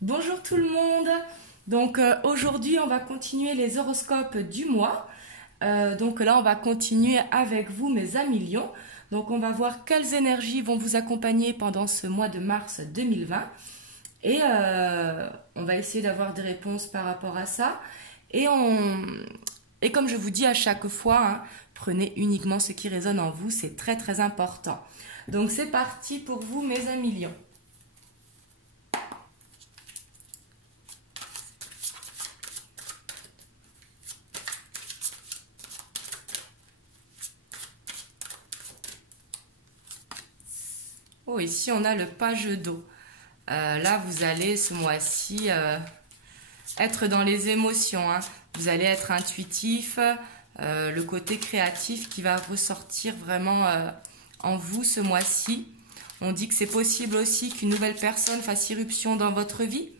Bonjour tout le monde. Donc aujourd'hui on va continuer les horoscopes du mois. Donc là on va continuer avec vous mes amis lions. Donc on va voir quelles énergies vont vous accompagner pendant ce mois de mars 2020. Et on va essayer d'avoir des réponses par rapport à ça. Et comme je vous dis à chaque fois, hein, prenez uniquement ce qui résonne en vous, c'est très très important. Donc c'est parti pour vous mes amis lions. Oh, ici on a le page d'eau. Là, vous allez ce mois-ci être dans les émotions. Hein. Vous allez être intuitif, le côté créatif qui va ressortir vraiment en vous ce mois-ci. On dit que c'est possible aussi qu'une nouvelle personne fasse irruption dans votre vie.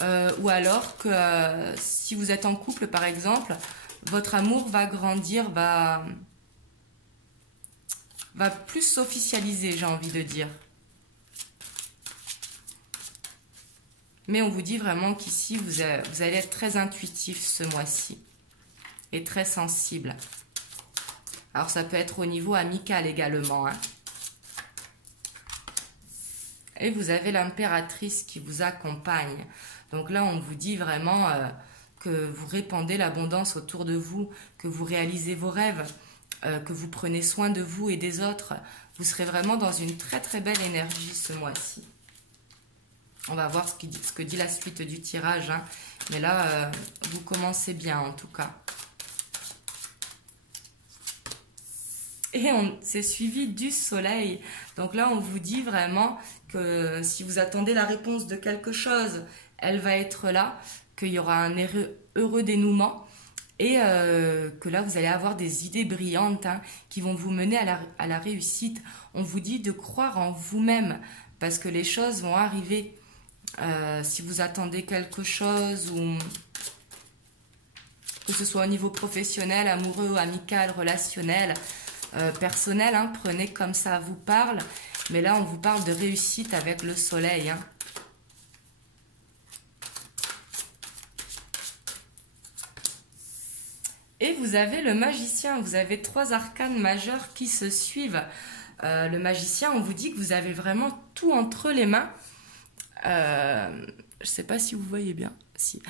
Ou alors que si vous êtes en couple, par exemple, votre amour va grandir, va plus s'officialiser, j'ai envie de dire. Mais on vous dit vraiment qu'ici, vous allez être très intuitif ce mois-ci. Et très sensible. Alors, ça peut être au niveau amical également. Hein. Et vous avez l'impératrice qui vous accompagne. Donc là, on vous dit vraiment que vous répandez l'abondance autour de vous, que vous réalisez vos rêves, que vous prenez soin de vous et des autres. Vous serez vraiment dans une très très belle énergie ce mois-ci. On va voir ce que dit la suite du tirage. Hein. Mais là, vous commencez bien en tout cas. Et c'est suivi du soleil. Donc là, on vous dit vraiment que si vous attendez la réponse de quelque chose, elle va être là, qu'il y aura un heureux dénouement. Et que là, vous allez avoir des idées brillantes hein, qui vont vous mener à la réussite. On vous dit de croire en vous-même parce que les choses vont arriver. Si vous attendez quelque chose ou que ce soit au niveau professionnel, amoureux, amical, relationnel, personnel, hein, prenez comme ça vous parle. Mais là, on vous parle de réussite avec le soleil. Hein. Et vous avez le magicien, vous avez 3 arcanes majeures qui se suivent. Le magicien, on vous dit que vous avez vraiment tout entre les mains. Je ne sais pas si vous voyez bien. Si.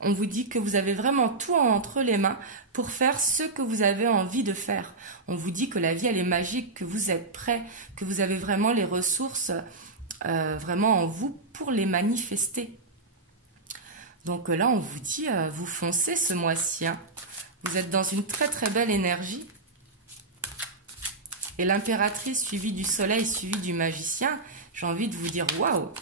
On vous dit que vous avez vraiment tout entre les mains pour faire ce que vous avez envie de faire. On vous dit que la vie, elle est magique, que vous êtes prêt, que vous avez vraiment les ressources vraiment en vous pour les manifester. Donc là, on vous dit, vous foncez ce mois-ci. Hein. Vous êtes dans une très très belle énergie. Et l'impératrice suivie du soleil, suivie du magicien, j'ai envie de vous dire waouh!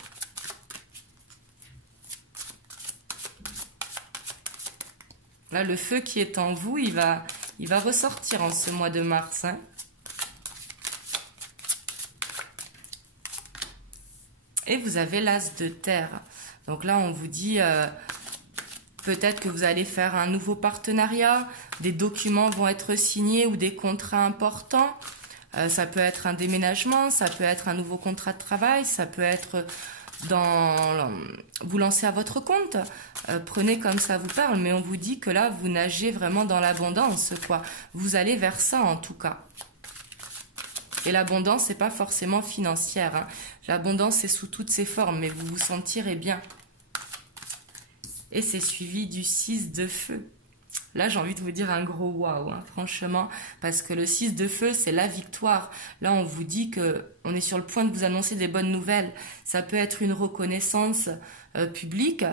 Là, le feu qui est en vous, il va ressortir en ce mois de mars. Hein. Et vous avez l'as de terre. Donc là, on vous dit peut-être que vous allez faire un nouveau partenariat, des documents vont être signés ou des contrats importants. Ça peut être un déménagement, ça peut être un nouveau contrat de travail, ça peut être vous lancez à votre compte, prenez comme ça vous parle, mais on vous dit que là vous nagez vraiment dans l'abondance, quoi. Vous allez vers ça en tout cas. Et l'abondance c'est pas forcément financière, hein. L'abondance c'est sous toutes ses formes, mais vous vous sentirez bien. Et c'est suivi du 6 de feu. Là, j'ai envie de vous dire un gros waouh, hein, franchement, parce que le 6 de feu, c'est la victoire. Là, on vous dit que on est sur le point de vous annoncer des bonnes nouvelles. Ça peut être une reconnaissance publique,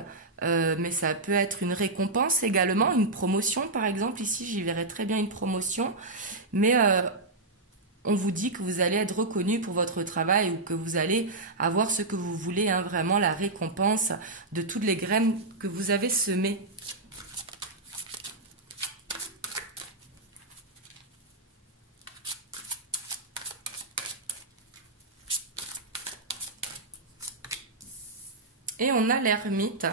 mais ça peut être une récompense également, une promotion, par exemple. Ici, j'y verrais très bien une promotion. Mais on vous dit que vous allez être reconnu pour votre travail ou que vous allez avoir ce que vous voulez, hein, vraiment la récompense de toutes les graines que vous avez semées. Et on a l'ermite.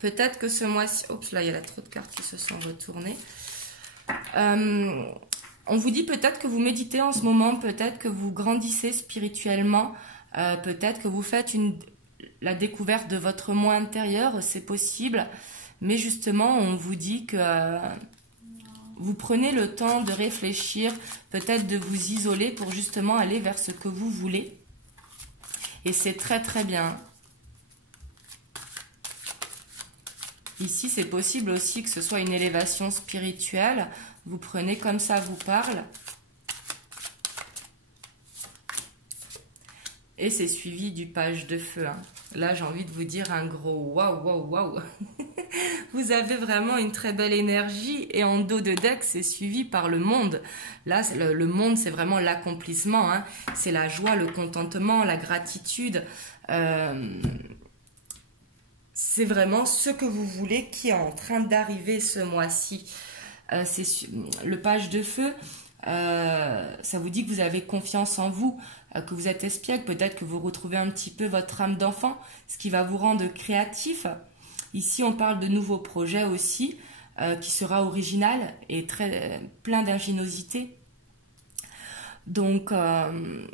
Peut-être que ce mois-ci... Oups, là, il y a trop de cartes qui se sont retournées. On vous dit peut-être que vous méditez en ce moment, peut-être que vous grandissez spirituellement, peut-être que vous faites la découverte de votre moi intérieur, c'est possible. Mais justement, on vous dit que vous prenez le temps de réfléchir, peut-être de vous isoler pour justement aller vers ce que vous voulez. Et c'est très très bien. Ici, c'est possible aussi que ce soit une élévation spirituelle. Vous prenez comme ça vous parle. Et c'est suivi du page de feu. Hein. Là, j'ai envie de vous dire un gros waouh, waouh, waouh. Vous avez vraiment une très belle énergie. Et en dos de deck, c'est suivi par le monde. Là, le monde, c'est vraiment l'accomplissement. Hein. C'est la joie, le contentement, la gratitude. C'est vraiment ce que vous voulez qui est en train d'arriver ce mois-ci. Le page de feu. Ça vous dit que vous avez confiance en vous, que vous êtes espiègle, peut-être que vous retrouvez un petit peu votre âme d'enfant, ce qui va vous rendre créatif. Ici, on parle de nouveaux projets aussi, qui sera original et plein d'ingéniosité. Donc,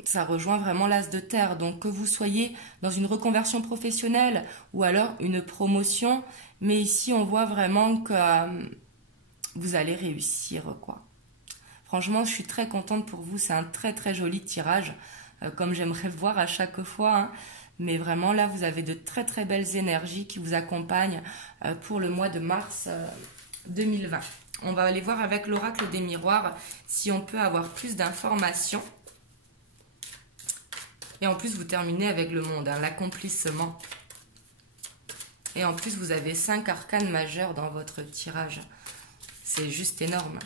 ça rejoint vraiment l'as de terre. Donc, que vous soyez dans une reconversion professionnelle ou alors une promotion, mais ici, on voit vraiment que vous allez réussir, quoi. Franchement, je suis très contente pour vous. C'est un très très joli tirage, comme j'aimerais voir à chaque fois. Hein. Mais vraiment, là, vous avez de très très belles énergies qui vous accompagnent pour le mois de mars 2020. On va aller voir avec l'oracle des miroirs si on peut avoir plus d'informations. Et en plus, vous terminez avec le monde, hein, l'accomplissement. Et en plus, vous avez 5 arcanes majeurs dans votre tirage. C'est juste énorme.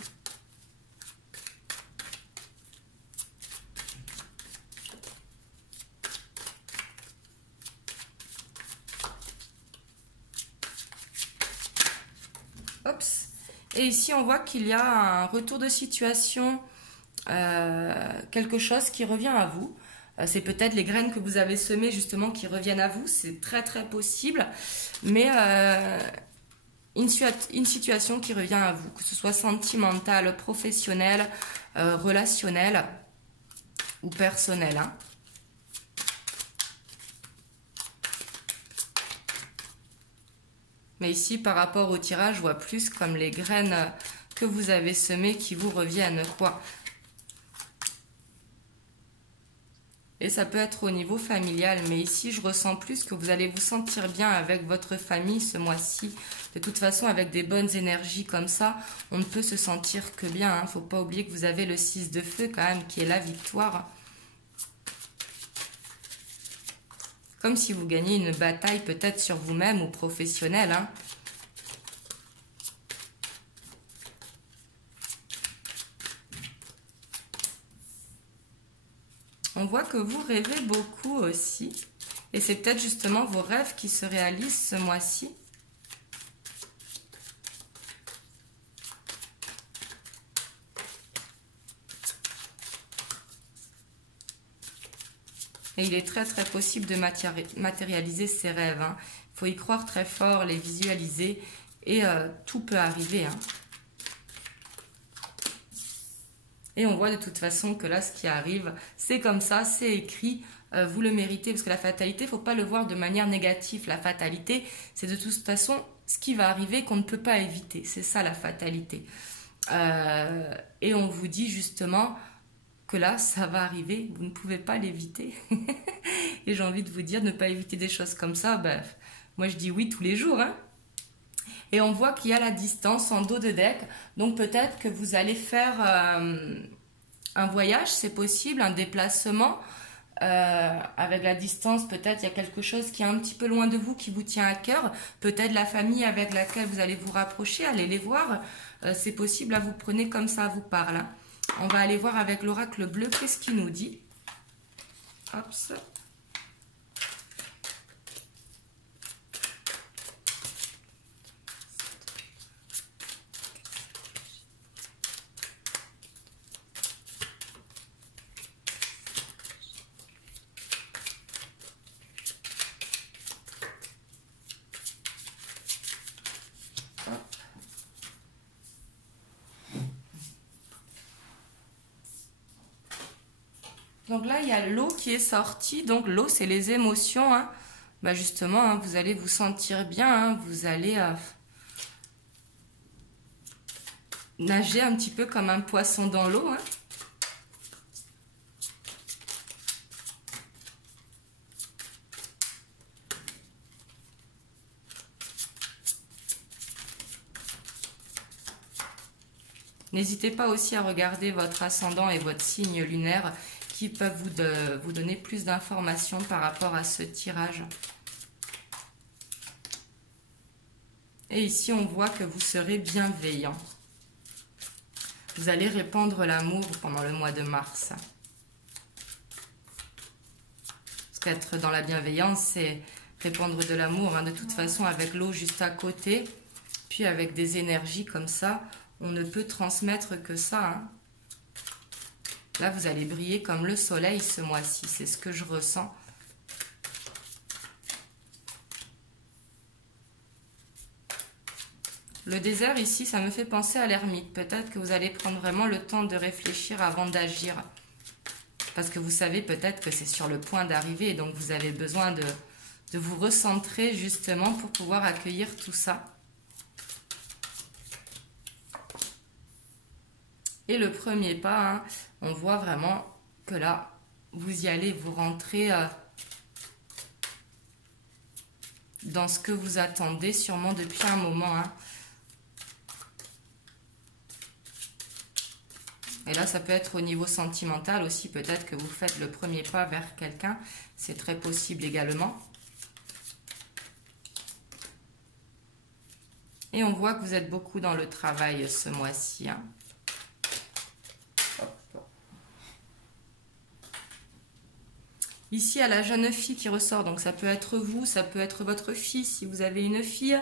Ops. Et ici, on voit qu'il y a un retour de situation, quelque chose qui revient à vous. C'est peut-être les graines que vous avez semées justement qui reviennent à vous. C'est très très possible. Mais une situation qui revient à vous, que ce soit sentimentale, professionnelle, relationnelle ou personnelle. Hein. Mais ici, par rapport au tirage, je vois plus comme les graines que vous avez semées qui vous reviennent, quoi. Et ça peut être au niveau familial, mais ici, je ressens plus que vous allez vous sentir bien avec votre famille ce mois-ci. De toute façon, avec des bonnes énergies comme ça, on ne peut se sentir que bien. Hein. Faut pas oublier que vous avez le 6 de feu quand même, qui est la victoire. Comme si vous gagnez une bataille peut-être sur vous-même ou professionnelle. Hein. On voit que vous rêvez beaucoup aussi. Et c'est peut-être justement vos rêves qui se réalisent ce mois-ci. Et il est très très possible de matérialiser ces rêves. Hein. Il faut y croire très fort, les visualiser et tout peut arriver. Hein. Et on voit de toute façon que là, ce qui arrive, c'est comme ça, c'est écrit, vous le méritez. Parce que la fatalité, il ne faut pas le voir de manière négative. La fatalité, c'est de toute façon ce qui va arriver qu'on ne peut pas éviter. C'est ça la fatalité. Et on vous dit justement que là, ça va arriver, vous ne pouvez pas l'éviter. Et j'ai envie de vous dire, ne pas éviter des choses comme ça, ben, moi je dis oui tous les jours. Hein. Et on voit qu'il y a la distance en dos de deck, donc peut-être que vous allez faire un voyage, c'est possible, un déplacement. Avec la distance, peut-être il y a quelque chose qui est un petit peu loin de vous, qui vous tient à cœur. Peut-être la famille avec laquelle vous allez vous rapprocher, allez les voir. C'est possible, là, vous prenez comme ça, vous parle. Hein. On va aller voir avec l'oracle bleu, qu'est-ce qu'il nous dit. Hop, ça. Donc là, il y a l'eau qui est sortie. Donc l'eau, c'est les émotions. Hein. bah justement, hein, vous allez vous sentir bien, hein, vous allez nager un petit peu comme un poisson dans l'eau. Hein. N'hésitez pas aussi à regarder votre ascendant et votre signe lunaire qui peuvent vous donner plus d'informations par rapport à ce tirage. Et ici, on voit que vous serez bienveillant. Vous allez répandre l'amour pendant le mois de mars. Parce qu'être dans la bienveillance, c'est répandre de l'amour. Hein. De toute façon, avec l'eau juste à côté, puis avec des énergies comme ça, on ne peut transmettre que ça. Hein. Là, vous allez briller comme le soleil ce mois-ci. C'est ce que je ressens. Le désert ici, ça me fait penser à l'ermite. Peut-être que vous allez prendre vraiment le temps de réfléchir avant d'agir. Parce que vous savez peut-être que c'est sur le point d'arriver. Et donc, vous avez besoin de vous recentrer justement pour pouvoir accueillir tout ça. Et le premier pas, hein, on voit vraiment que là, vous y allez, vous rentrez dans ce que vous attendez sûrement depuis un moment. Hein. Et là, ça peut être au niveau sentimental aussi. Peut-être que vous faites le premier pas vers quelqu'un. C'est très possible également. Et on voit que vous êtes beaucoup dans le travail ce mois-ci. Hein. Ici, à la jeune fille qui ressort, donc ça peut être vous, ça peut être votre fille si vous avez une fille,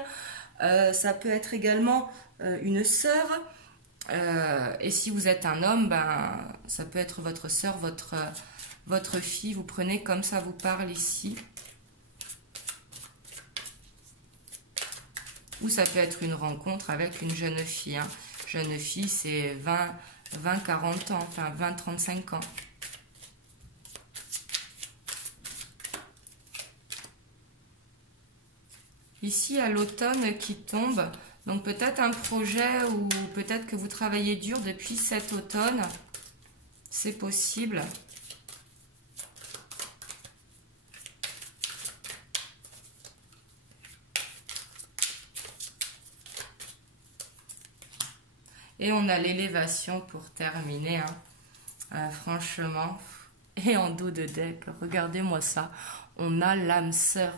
ça peut être également une sœur, et si vous êtes un homme, ben, ça peut être votre sœur, votre fille, vous prenez comme ça vous parle ici. Ou ça peut être une rencontre avec une jeune fille. Hein. Jeune fille, c'est 20-40 ans, enfin 20-35 ans. Ici, à l'automne qui tombe, donc peut-être un projet ou peut-être que vous travaillez dur depuis cet automne, c'est possible. Et on a l'élévation pour terminer, hein. Franchement. Et en dos de deck, regardez-moi ça, on a l'âme sœur.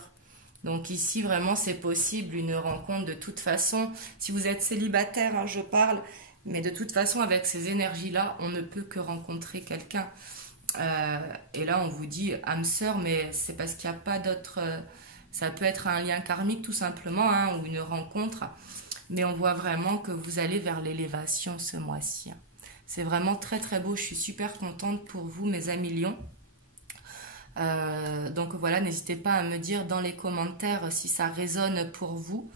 Donc ici, vraiment, c'est possible une rencontre de toute façon. Si vous êtes célibataire, hein, je parle, mais de toute façon, avec ces énergies-là, on ne peut que rencontrer quelqu'un. Et là, on vous dit âme sœur, mais c'est parce qu'il n'y a pas d'autre... ça peut être un lien karmique, tout simplement, hein, ou une rencontre. Mais on voit vraiment que vous allez vers l'élévation ce mois-ci. C'est vraiment très, très beau. Je suis super contente pour vous, mes amis lions. Donc voilà, n'hésitez pas à me dire dans les commentaires si ça résonne pour vous,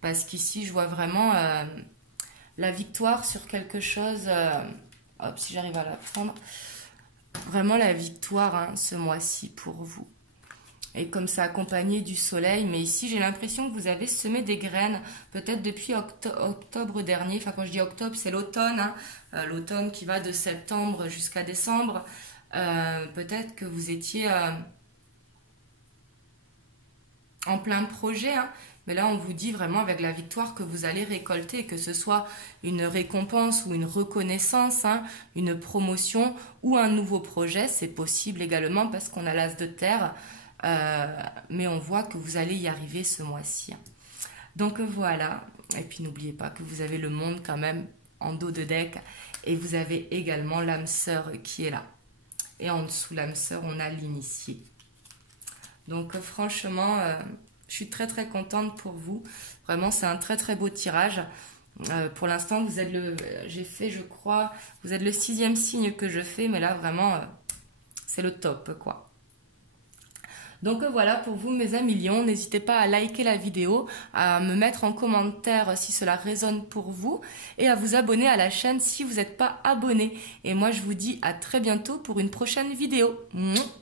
parce qu'ici je vois vraiment la victoire sur quelque chose. Hop, si j'arrive à la prendre, vraiment la victoire, hein, ce mois-ci pour vous. Et comme ça accompagné du soleil, mais ici j'ai l'impression que vous avez semé des graines, peut-être depuis octobre dernier. Enfin, quand je dis octobre, c'est l'automne, hein, l'automne qui va de septembre jusqu'à décembre. Peut-être que vous étiez en plein projet, hein, mais là on vous dit vraiment avec la victoire que vous allez récolter, que ce soit une récompense ou une reconnaissance, hein, une promotion ou un nouveau projet, c'est possible également parce qu'on a l'as de terre, mais on voit que vous allez y arriver ce mois-ci. Donc voilà, et puis n'oubliez pas que vous avez le monde quand même en dos de deck et vous avez également l'âme sœur qui est là. Et en dessous l'âme sœur, on a l'initié. Donc franchement, je suis très très contente pour vous. Vraiment, c'est un très très beau tirage. Pour l'instant, vous êtes j'ai fait, je crois, vous êtes le 6e signe que je fais, mais là vraiment, c'est le top, quoi. Donc voilà pour vous, mes amis lions. N'hésitez pas à liker la vidéo, à me mettre en commentaire si cela résonne pour vous et à vous abonner à la chaîne si vous n'êtes pas abonné. Et moi, je vous dis à très bientôt pour une prochaine vidéo. Mouah.